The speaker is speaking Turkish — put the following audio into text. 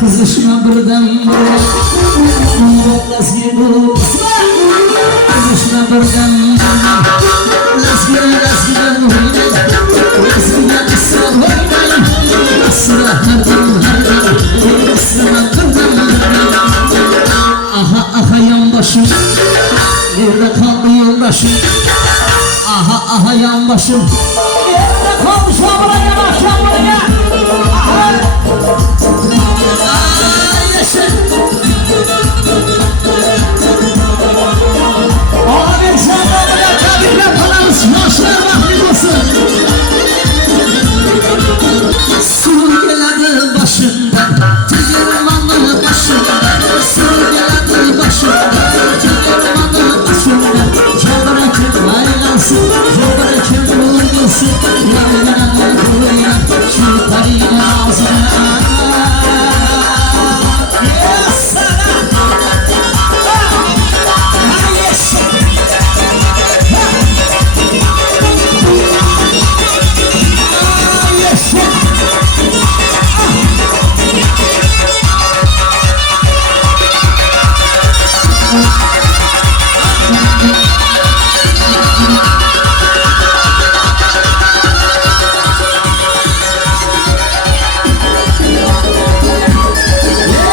Kızışma birden bire Lasgir olup Kızışma birden bire Lasgir oynay Lasgir ısrar oynay Israr herden Israr birden bire Aha aha yan başım Nerede kaldı yoldaşım Aha aha yan başım Nerede kaldı şabına yan